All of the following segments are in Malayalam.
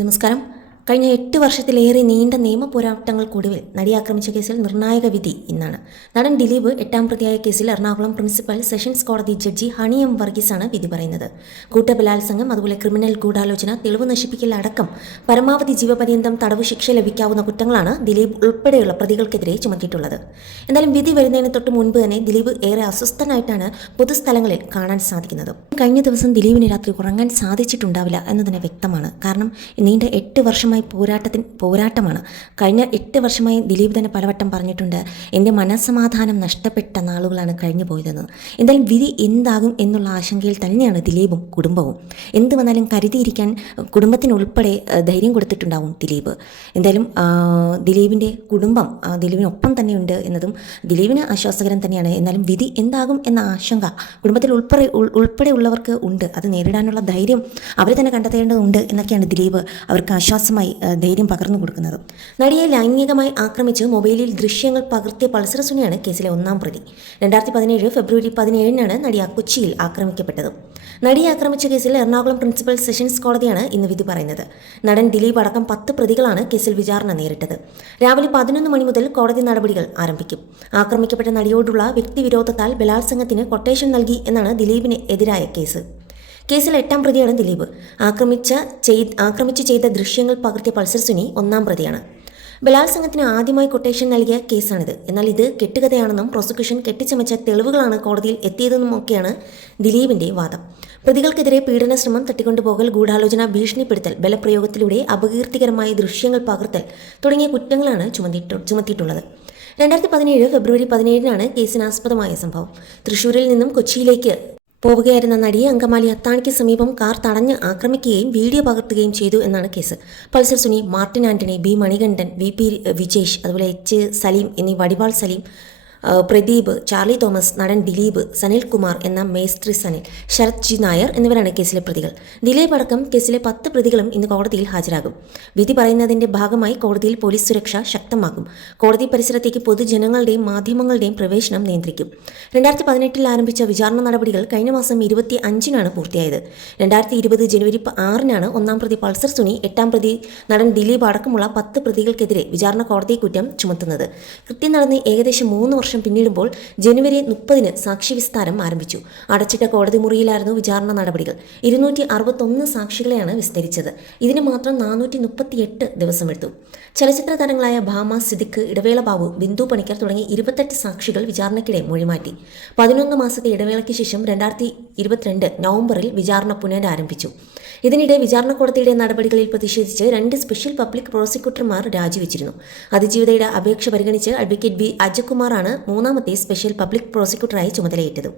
നമസ്കാരം. കഴിഞ്ഞ 8 വർഷത്തിലേറെ നീണ്ട നിയമ പോരാട്ടങ്ങൾക്കൊടുവിൽ നടിയെ ആക്രമിച്ച കേസിൽ നിർണായക വിധി ഇന്നാണ്. നടൻ ദിലീപ് 8ാം പ്രതിയായ കേസിൽ എറണാകുളം പ്രിൻസിപ്പൽ സെഷൻസ് കോടതി ജഡ്ജി ഹണി എം വർഗീസാണ് വിധി പറയുന്നത്. കൂട്ടബലാത്സംഗം, അതുപോലെ ക്രിമിനൽ ഗൂഢാലോചന, തെളിവ് നശിപ്പിക്കൽ അടക്കം പരമാവധി ജീവപര്യന്തം തടവ് ശിക്ഷ ലഭിക്കാവുന്ന കുറ്റങ്ങളാണ് ദിലീപ് ഉൾപ്പെടെയുള്ള പ്രതികൾക്കെതിരെ ചുമത്തിയിട്ടുള്ളത്. എന്തായാലും വിധി വരുന്നതിന് തൊട്ട് മുൻപ് തന്നെ ദിലീപ് ഏറെ അസ്വസ്ഥനായിട്ടാണ് പൊതുസ്ഥലങ്ങളിൽ കാണാൻ സാധിക്കുന്നത്. കഴിഞ്ഞ ദിവസം ദിലീപിന് രാത്രി ഉറങ്ങാൻ സാധിച്ചിട്ടുണ്ടാവില്ല എന്നതിന് വ്യക്തമാണ്. കാരണം നീണ്ട 8 വർഷമായി പോരാട്ടമാണ്. കഴിഞ്ഞ 8 വർഷമായി ദിലീപ് തന്നെ പലവട്ടം പറഞ്ഞിട്ടുണ്ട്, എൻ്റെ മനസ്സമാധാനം നഷ്ടപ്പെട്ട നാളുകളാണ് കഴിഞ്ഞു പോയതെന്ന്. എന്തായാലും വിധി എന്താകും എന്നുള്ള ആശങ്കയിൽ തന്നെയാണ് ദിലീപും കുടുംബവും. എന്ത് വന്നാലും കരുതിയിരിക്കാൻ കുടുംബത്തിനുൾപ്പെടെ ധൈര്യം കൊടുത്തിട്ടുണ്ടാവും ദിലീപ്. എന്തായാലും ദിലീപിൻ്റെ കുടുംബം ദിലീപിനൊപ്പം തന്നെയുണ്ട് എന്നതും ദിലീപിന് ആശ്വാസകരം തന്നെയാണ്. എന്നാലും വിധി എന്താകും എന്ന ആശങ്ക കുടുംബത്തിൽ ഉൾപ്പെടെയുള്ളവർക്ക് ഉണ്ട്. അത് നേരിടാനുള്ള ധൈര്യം അവർ തന്നെ കണ്ടെത്തേണ്ടതുണ്ട് എന്നൊക്കെയാണ് ദിലീപ് അവർക്ക് ആശ്വാസമായി ധൈര്യം പകർന്നു കൊടുക്കുന്നത്. നടിയെ ലൈംഗികമായി ആക്രമിച്ച് മൊബൈലിൽ ദൃശ്യങ്ങൾ പകർത്തിയ പൾസർ സുനിയാണ് കേസിലെ 1ാം പ്രതി. 2017 ഫെബ്രുവരി 17 നടി കൊച്ചിയിൽ ആക്രമിക്കപ്പെട്ടത്. നടിയെ ആക്രമിച്ച കേസിൽ എറണാകുളം പ്രിൻസിപ്പൽ സെഷൻസ് കോടതിയാണ് ഇന്ന് വിധി പറയുന്നത്. നടൻ ദിലീപ് അടക്കം 10 പ്രതികളാണ് കേസിൽ വിചാരണ നേരിട്ടത്. രാവിലെ 11 മണി മുതൽ കോടതി നടപടികൾ ആരംഭിക്കും. ആക്രമിക്കപ്പെട്ട നടിയോടുള്ള വ്യക്തിവിരോധത്താൽ ബലാത്സംഗത്തിന് കൊട്ടേഷൻ നൽകി എന്നാണ് ദിലീപിന് എതിരായ കേസ്. കേസിൽ 8ാം പ്രതിയാണ് ദിലീപ്. ആക്രമിച്ച് ചെയ്ത ദൃശ്യങ്ങൾ പകർത്തിയ പൾസർ സുനി 1ാം പ്രതിയാണ്. ബലാത്സംഗത്തിന് ആദ്യമായി കൊട്ടേഷൻ നൽകിയ കേസാണിത്. എന്നാൽ ഇത് കെട്ടുകഥയാണെന്നും പ്രോസിക്യൂഷൻ കെട്ടിച്ചമച്ച തെളിവുകളാണ് കോടതിയിൽ എത്തിയതെന്നുമൊക്കെയാണ് ദിലീപിന്റെ വാദം. പ്രതികൾക്കെതിരെ പീഡന ശ്രമം, തട്ടിക്കൊണ്ടുപോകൽ, ഗൂഢാലോചന, ഭീഷണിപ്പെടുത്തൽ, ബലപ്രയോഗത്തിലൂടെ അപകീർത്തികരമായ ദൃശ്യങ്ങൾ പകർത്തൽ തുടങ്ങിയ കുറ്റങ്ങളാണ് ചുമത്തിയിട്ടുള്ളത്. 2017 ഫെബ്രുവരി 17 കേസിനാസ്പദമായ സംഭവം. തൃശൂരിൽ നിന്നും കൊച്ചിയിലേക്ക് പോവുകയായിരുന്ന നടിയെ അങ്കമാലി അത്താണിക്ക് സമീപം കാർ തടഞ്ഞ് ആക്രമിക്കുകയും വീഡിയോ പകർത്തുകയും ചെയ്തു എന്നാണ് case. Pulsar Suni, Martin Antony, B Manikandan, VP Vijesh, അതുപോലെ H സലീം എന്നീ വടിവാൾ സലീം, പ്രദീപ്, ചാർലി തോമസ്, നടൻ ദിലീപ്, സനിൽകുമാർ എന്ന മേസ്ത്രി സനിൽ, ശരത് ജി നായർ എന്നിവരാണ് കേസിലെ പ്രതികൾ. ദിലീപ് അടക്കം കേസിലെ 10 പ്രതികളും ഇന്ന് കോടതിയിൽ ഹാജരാകും. വിധി പറയുന്നതിന്റെ ഭാഗമായി കോടതിയിൽ പോലീസ് സുരക്ഷ ശക്തമാക്കും. കോടതി പരിസരത്തേക്ക് പൊതുജനങ്ങളുടെയും മാധ്യമങ്ങളുടെയും പ്രവേശനം നിയന്ത്രിക്കും. 2018 ആരംഭിച്ച വിചാരണ നടപടികൾ കഴിഞ്ഞ മാസം 25 പൂർത്തിയായത്. 2020 ജനുവരി 6 1ാം പ്രതി പൾസർ സുനി, 8ാം പ്രതി നടൻ ദിലീപ് അടക്കമുള്ള 10 പ്രതികൾക്കെതിരെ വിചാരണ കോടതി കുറ്റം ചുമത്തുന്നത്. കൃത്യം നടന്ന് ഏകദേശം 3 വർഷം പിന്നിടുമ്പോൾ ജനുവരി 30 സാക്ഷി വിസ്താരം ആരംഭിച്ചു. അടച്ചിട്ട കോടതി മുറിയിലായിരുന്നു വിചാരണ നടപടികൾ. 261 സാക്ഷികളെയാണ് വിസ്തരിച്ചത്. ഇതിന് മാത്രം 438 ദിവസമെടുത്തു. ചലച്ചിത്ര താരങ്ങളായ ഭാമ, സിദ്ദിഖ്, ഇടവേള ബാബു, ബിന്ദു പണിക്കർ തുടങ്ങി 28 സാക്ഷികൾ വിചാരണയ്ക്കിടെ മൊഴിമാറ്റി. 11 മാസത്തെ ഇടവേളയ്ക്ക് ശേഷം 2022 നവംബറിൽ വിചാരണ പുനരാരംഭിച്ചു. ഇതിനിടെ വിചാരണ കോടതിയുടെ നടപടികളിൽ പ്രതിഷേധിച്ച് 2 സ്പെഷ്യൽ പബ്ലിക് പ്രോസിക്യൂട്ടർമാർ രാജിവെച്ചിരുന്നു. അതിജീവിതയുടെ അപേക്ഷ പരിഗണിച്ച് അഡ്വക്കേറ്റ് ബി അജകുമാറാണ് 3ാമത്തെ സ്പെഷ്യൽ പബ്ലിക് പ്രോസിക്യൂട്ടറായി ചുമതലയേറ്റത്.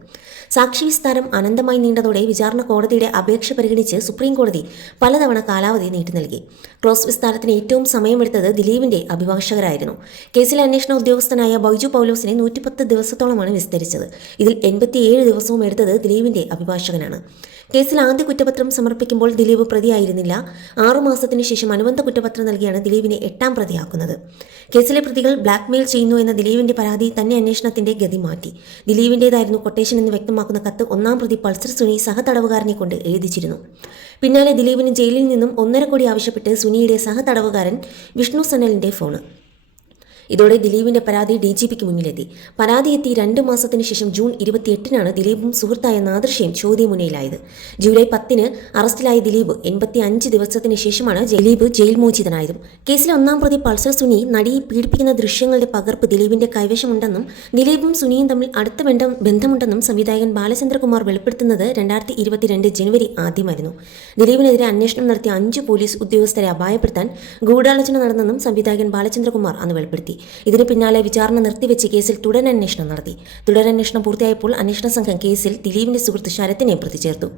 സാക്ഷി വിസ്താരം അനന്തമായി നീണ്ടതോടെ വിചാരണ കോടതിയുടെ അപേക്ഷ പരിഗണിച്ച് സുപ്രീം കോടതി പലതവണ കാലാവധി നീട്ടി നൽകി. ക്രോസ് വിസ്താരത്തിന് ഏറ്റവും സമയമെടുത്തത് ദിലീപിന്റെ അഭിഭാഷകരായിരുന്നു. കേസിലെ അന്വേഷണ ഉദ്യോഗസ്ഥനായ ബൈജു പൗലോസിനെ 110 ദിവസത്തോളമാണ് വിസ്തരിച്ചത്. ഇതിൽ 87 ദിവസവും എടുത്തത് ദിലീപിന്റെ അഭിഭാഷകനാണ്. കേസിൽ ആദ്യ കുറ്റപത്രം സമർപ്പിക്കുമ്പോൾ ദിലീപ് പ്രതിയായിരുന്നില്ല. 6 മാസത്തിനു ശേഷം അനുബന്ധ കുറ്റപത്രം നൽകിയാണ് ദിലീപിനെ 8ാം പ്രതിയാക്കുന്നത്. കേസിലെ പ്രതികൾ ബ്ലാക്ക്മെയിൽ ചെയ്യുന്നു എന്ന ദിലീപിന്റെ പരാതി തന്നെ അന്വേഷണത്തിന്റെ ഗതി മാറ്റി. ദിലീപിന്റേതായിരുന്നു കൊട്ടേഷൻ എന്ന് വ്യക്തമാക്കുന്ന കത്ത് 1ാം പ്രതി പൾസർ സുനി സഹതടവുകാരനെ കൊണ്ട് എഴുതിച്ചിരുന്നു. പിന്നാലെ ദിലീപിന് ജയിലിൽ നിന്നും 1.5 കോടി ആവശ്യപ്പെട്ട് സുനിയുടെ സഹതടവുകാരൻ വിഷ്ണു സനലിന്റെ ഫോണ്. ഇതോടെ ദിലീപിന്റെ പരാതി DGPക്ക് മുന്നിലെത്തി. പരാതി എത്തി 2 മാസത്തിനു ശേഷം ജൂൺ 28 ദിലീപും സുഹൃത്തായ നാദൃഷയും ചോദ്യമുനയിലായത്. ജൂലൈ 10 അറസ്റ്റിലായ ദിലീപ് 85 ദിവസത്തിന് ശേഷമാണ് ദിലീപ് ജയിൽ മോചിതനായതും. കേസിലെ 1ാം പ്രതി പൾസർ സുനി നടിയെ പീഡിപ്പിക്കുന്ന ദൃശ്യങ്ങളുടെ പകർപ്പ് ദിലീപിന്റെ കൈവശമുണ്ടെന്നും ദിലീപും സുനിയും തമ്മിൽ അടുത്ത ബന്ധമുണ്ടെന്നും സംവിധായകൻ ബാലചന്ദ്രകുമാർ വെളിപ്പെടുത്തുന്നത് 2022 ജനുവരി ആദ്യമായിരുന്നു. ദിലീപിനെതിരെ അന്വേഷണം നടത്തിയ 5 പോലീസ് ഉദ്യോഗസ്ഥരെ അപായപ്പെടുത്താൻ ഗൂഢാലോചന നടന്നെന്നും സംവിധായകൻ ബാലചന്ദ്രകുമാർ അന്ന് വെളിപ്പെടുത്തി. ഇതിന് പിന്നാലെ വിചാരണ നിർത്തിവെച്ച് കേസിൽ തുടരന്വേഷണം നടത്തി. തുടരന്വേഷണം പൂർത്തിയായപ്പോൾ അന്വേഷണ സംഘം കേസിൽ ദിലീപിന്റെ സുഹൃത്ത് ശരത്തിനെ പ്രതി ചേർത്തു.